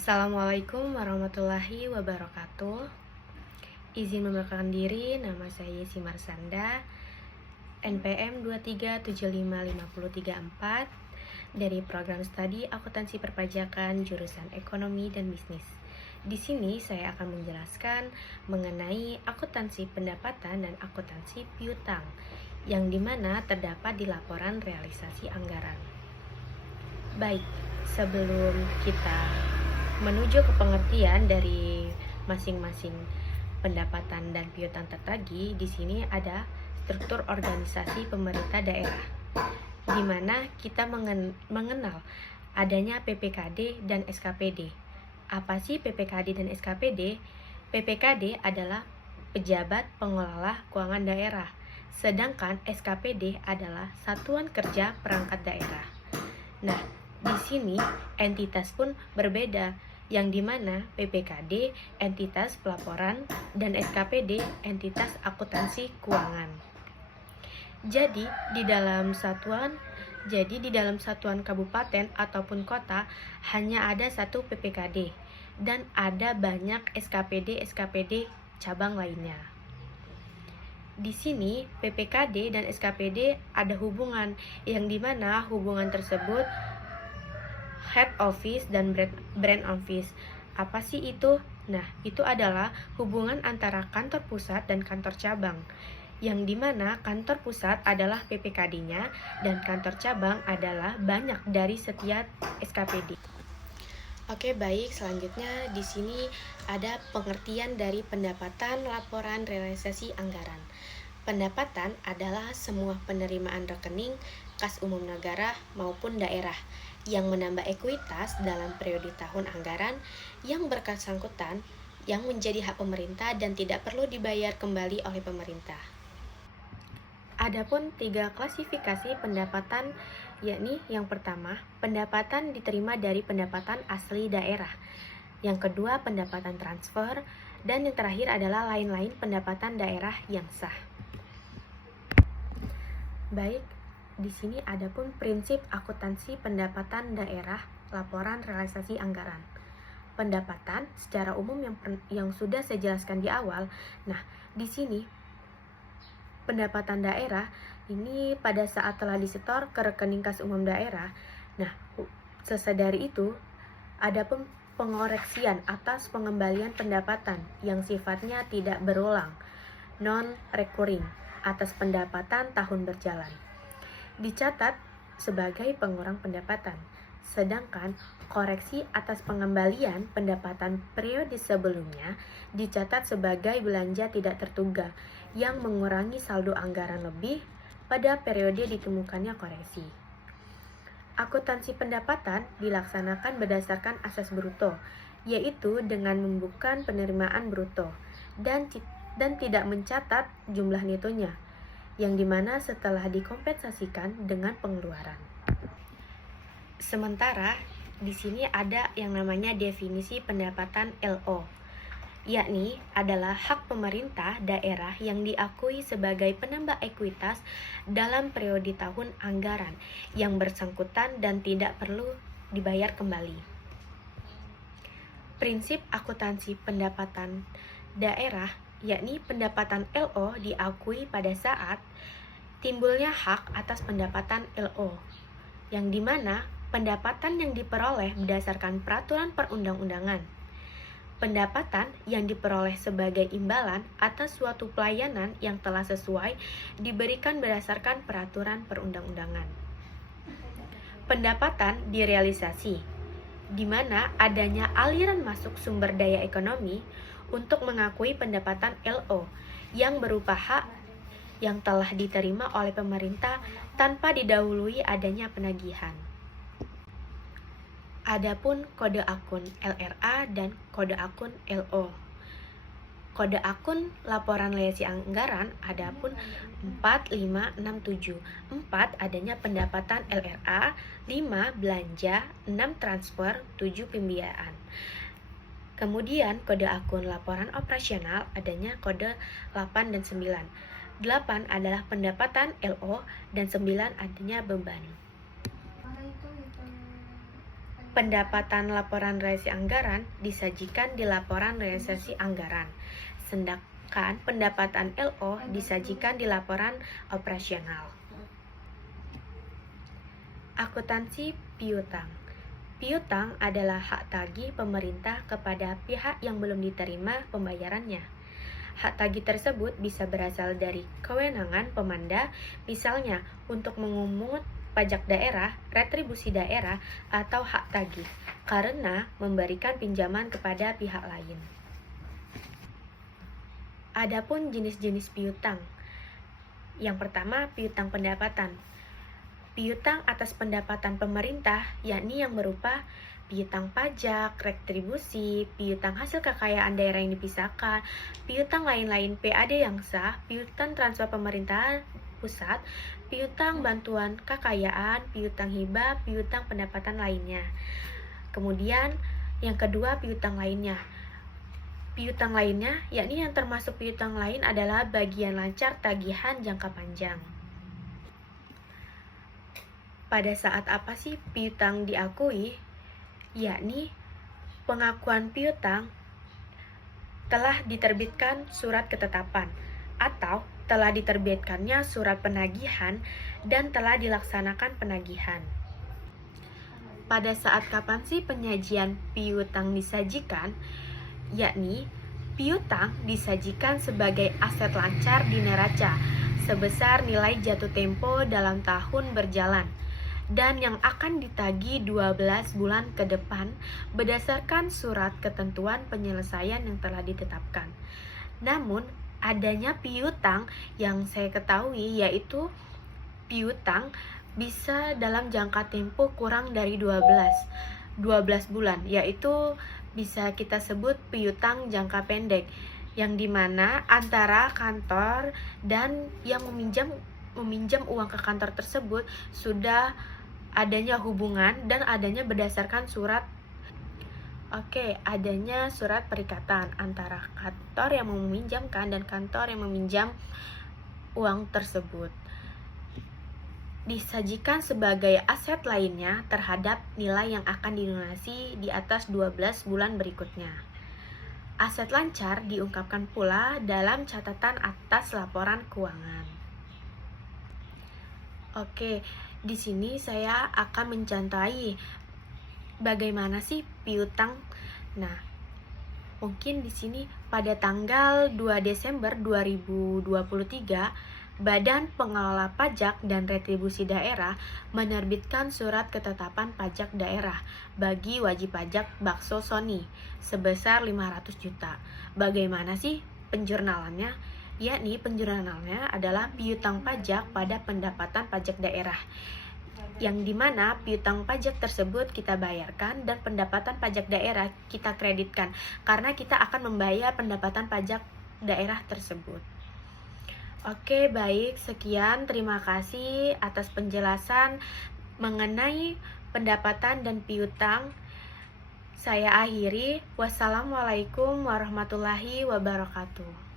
Assalamualaikum warahmatullahi wabarakatuh. Izin memperkenalkan diri, nama saya Yesi Marsanda, NPM 2375534 dari program studi akuntansi perpajakan jurusan ekonomi dan bisnis. Di sini saya akan menjelaskan mengenai akuntansi pendapatan dan akuntansi piutang, yang dimana terdapat di laporan realisasi anggaran. Baik, sebelum kita menuju ke pengertian dari masing-masing pendapatan dan piutang tertagi, di sini ada struktur organisasi pemerintah daerah, di mana kita mengenal adanya PPKD dan SKPD. Apa sih PPKD dan SKPD? PPKD adalah pejabat pengelola keuangan daerah, sedangkan SKPD adalah satuan kerja perangkat daerah. Nah, di sini entitas pun berbeda, yang dimana PPKD entitas pelaporan dan SKPD entitas akuntansi keuangan. Jadi di dalam satuan kabupaten ataupun kota hanya ada satu PPKD dan ada banyak SKPD cabang lainnya. Di sini PPKD dan SKPD ada hubungan, yang dimana hubungan tersebut head office dan brand office. Apa sih itu? Nah, itu adalah hubungan antara kantor pusat dan kantor cabang, yang dimana kantor pusat adalah PPKD-nya dan kantor cabang adalah banyak dari setiap SKPD. Oke, baik. Selanjutnya di sini ada pengertian dari pendapatan laporan realisasi anggaran. Pendapatan adalah semua penerimaan rekening kas umum negara maupun daerah yang menambah ekuitas dalam periode tahun anggaran yang bersangkutan yang menjadi hak pemerintah dan tidak perlu dibayar kembali oleh pemerintah. Adapun 3 klasifikasi pendapatan, yakni yang pertama, pendapatan diterima dari pendapatan asli daerah. Yang kedua, pendapatan transfer, dan yang terakhir adalah lain-lain pendapatan daerah yang sah. Baik, di sini adapun prinsip akuntansi pendapatan daerah, laporan realisasi anggaran. Pendapatan secara umum yang sudah saya jelaskan di awal. Nah, di sini pendapatan daerah ini pada saat telah disetor ke rekening kas umum daerah. Nah, selesai dari itu ada pengoreksian atas pengembalian pendapatan yang sifatnya tidak berulang, non-recurring, atas pendapatan tahun berjalan, dicatat sebagai pengurang pendapatan. Sedangkan koreksi atas pengembalian pendapatan periode sebelumnya dicatat sebagai belanja tidak terduga yang mengurangi saldo anggaran lebih pada periode ditemukannya koreksi. Akuntansi pendapatan dilaksanakan berdasarkan asas bruto, yaitu dengan membuka penerimaan bruto dan tidak mencatat jumlah netonya, yang dimana setelah dikompensasikan dengan pengeluaran. Sementara di sini ada yang namanya definisi pendapatan LO, yakni adalah hak pemerintah daerah yang diakui sebagai penambah ekuitas dalam periode tahun anggaran yang bersangkutan dan tidak perlu dibayar kembali. Prinsip akuntansi pendapatan daerah, yakni pendapatan LO diakui pada saat timbulnya hak atas pendapatan LO, yang dimana pendapatan yang diperoleh berdasarkan peraturan perundang-undangan, pendapatan yang diperoleh sebagai imbalan atas suatu pelayanan yang telah sesuai diberikan berdasarkan peraturan perundang-undangan. Pendapatan direalisasi, di mana adanya aliran masuk sumber daya ekonomi untuk mengakui pendapatan LO yang berupa hak yang telah diterima oleh pemerintah tanpa didahului adanya penagihan. Adapun kode akun LRA dan kode akun LO. Kode akun laporan realisasi anggaran adapun 4567. 4 adanya pendapatan LRA, 5 belanja, 6 transfer, 7 pembiayaan. Kemudian kode akun laporan operasional adanya kode 8 dan 9. 8 adalah pendapatan LO dan 9 adanya beban. Pendapatan laporan realisasi anggaran disajikan di laporan realisasi anggaran, sedangkan pendapatan LO disajikan di laporan operasional. Akuntansi piutang. Piutang adalah hak tagih pemerintah kepada pihak yang belum diterima pembayarannya. Hak tagih tersebut bisa berasal dari kewenangan pemanda, misalnya untuk mengumpulkan pajak daerah, retribusi daerah, atau hak tagih, karena memberikan pinjaman kepada pihak lain. Adapun jenis-jenis piutang. Yang pertama, piutang pendapatan. Piutang atas pendapatan pemerintah, yakni yang berupa piutang pajak, retribusi, piutang hasil kekayaan daerah yang dipisahkan, piutang lain-lain PAD yang sah, piutang transfer pemerintah pusat, piutang bantuan kekayaan, piutang hibah, piutang pendapatan lainnya. Kemudian yang kedua, piutang lainnya. Piutang lainnya, yakni yang termasuk piutang lain adalah bagian lancar tagihan jangka panjang. Pada saat apa sih piutang diakui? Yakni pengakuan piutang telah diterbitkan surat ketetapan atau telah diterbitkannya surat penagihan dan telah dilaksanakan penagihan. Pada saat kapan sih penyajian piutang disajikan? Yakni piutang disajikan sebagai aset lancar di neraca sebesar nilai jatuh tempo dalam tahun berjalan dan yang akan ditagih 12 bulan ke depan berdasarkan surat ketentuan penyelesaian yang telah ditetapkan. Namun, adanya piutang yang saya ketahui yaitu piutang bisa dalam jangka tempo kurang dari 12 bulan, yaitu bisa kita sebut piutang jangka pendek, yang dimana antara kantor dan yang meminjam uang ke kantor tersebut sudah adanya hubungan dan adanya berdasarkan adanya surat perikatan antara kantor yang meminjamkan dan kantor yang meminjam uang tersebut. Disajikan sebagai aset lainnya terhadap nilai yang akan dilunasi di atas 12 bulan berikutnya. Aset lancar diungkapkan pula dalam catatan atas laporan keuangan. Di sini saya akan mencontohi bagaimana sih piutang. Nah, mungkin di sini pada tanggal 2 Desember 2023, Badan Pengelola Pajak dan Retribusi Daerah menerbitkan surat ketetapan pajak daerah bagi wajib pajak bakso Sony sebesar 500 juta. Bagaimana sih penjurnalannya? Yakni penjurnalannya adalah piutang pajak pada pendapatan pajak daerah, yang dimana piutang pajak tersebut kita bayarkan dan pendapatan pajak daerah kita kreditkan karena kita akan membayar pendapatan pajak daerah tersebut. Baik, sekian, terima kasih atas penjelasan mengenai pendapatan dan piutang. Saya akhiri, wassalamualaikum warahmatullahi wabarakatuh.